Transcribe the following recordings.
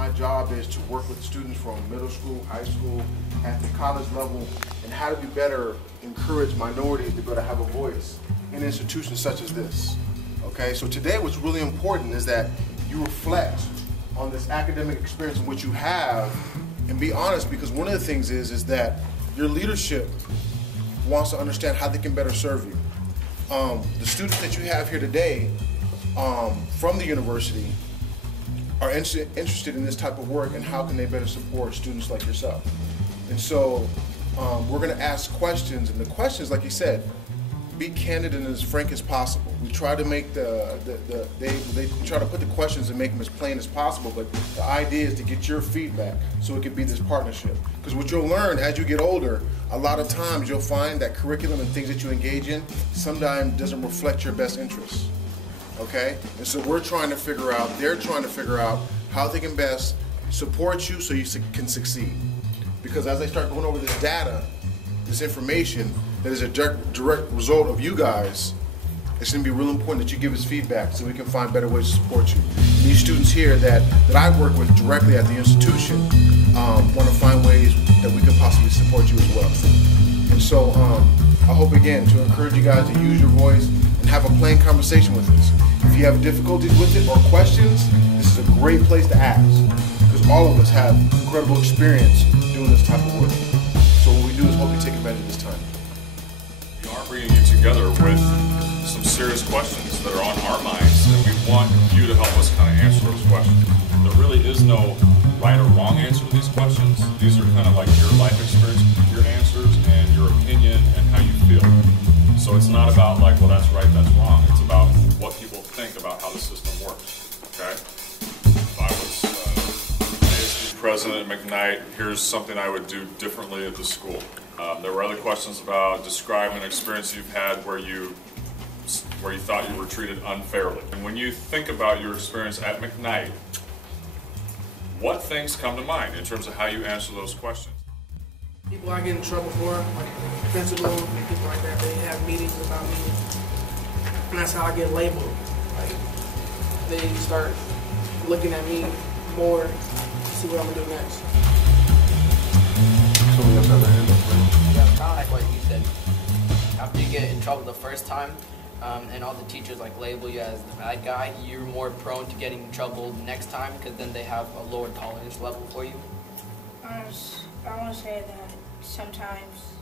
my job is to work with students from middle school, high school, at the college level, and how do we better encourage minorities to be able to have a voice in institutions such as this. Okay, so today what's really important is that you reflect on this academic experience and what you have, and be honest, because one of the things is that your leadership wants to understand how they can better serve you. The students that you have here today from the university are interested in this type of work and how can they better support students like yourself. And so we're going to ask questions, and the questions, like you said, be candid and as frank as possible. We try to make they try to put the questions and make them as plain as possible, but the idea is to get your feedback so it can be this partnership. Because what you'll learn as you get older, a lot of times you'll find that curriculum and things that you engage in sometimes doesn't reflect your best interests. Okay? And so we're trying to figure out, they're trying to figure out how they can best support you so you can succeed. Because as they start going over this data, this information that is a direct result of you guys, it's going to be real important that you give us feedback so we can find better ways to support you. And these students here that I work with directly at the institution want to find ways that we can possibly support you as well. And so I hope again to encourage you guys to use your voice and have a plain conversation with us. If you have difficulties with it or questions, this is a great place to ask, because all of us have incredible experience doing this type of work. So what we do is hope you take advantage of this time. We are bringing you together with some serious questions that are on our minds, and we want you to help us kind of answer those questions. There really is no right or wrong answer to these questions. These are kind of like your life experience, your answers, and your opinion and how you feel. So it's not about like, well, that's right, that's wrong. It's about what people think about how the system works, okay? If I was ASD president at McKnight, here's something I would do differently at the school. There were other questions about describing an experience you've had where you thought you were treated unfairly. And when you think about your experience at McKnight, what things come to mind in terms of how you answer those questions? People I get in trouble for, like principals and people like that, they have meetings about me, and that's how I get labeled. Like, they start looking at me more to see what I'm gonna do next. Somebody else have their hand up? Yeah, kind of like what you said. After you get in trouble the first time, and all the teachers like label you as the bad guy, you're more prone to getting in trouble next time because then they have a lower tolerance level for you. I want to say that sometimes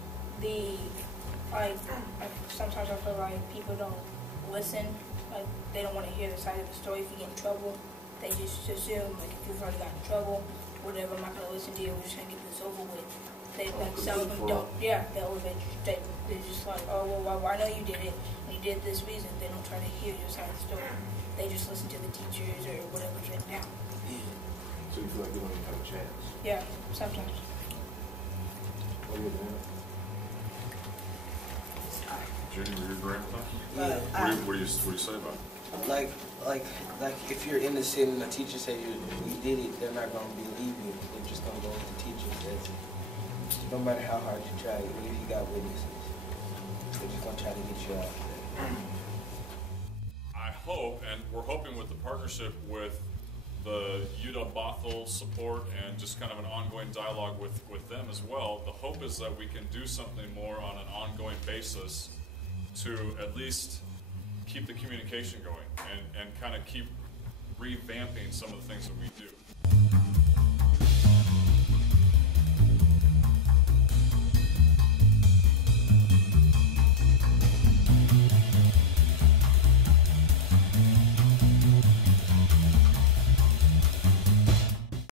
sometimes I feel like people don't listen, like they don't want to hear the side of the story. If you get in trouble, they just assume like if you've already gotten in trouble, whatever, I'm not going to listen to you, we're just going to get this over with. They like some of them don't, yeah, they're just like, oh well, I know you did it, and you did this reason. They don't try to hear your side of the story. They just listen to the teachers or whatever's written down. So you feel like you don't even have a chance? Yeah, sometimes. Jenny, were you agreeing with that? Yeah. What do you say about it? Like if you're innocent and the teacher say you did it, they're not gonna believe you. They're just gonna go with the teacher says it. No matter how hard you try, even if you got witnesses, they're just gonna try to get you out. I hope, and we're hoping with the partnership with the Bothell support and just kind of an ongoing dialogue with them as well, the hope is that we can do something more on an ongoing basis to at least keep the communication going and kind of keep revamping some of the things that we do.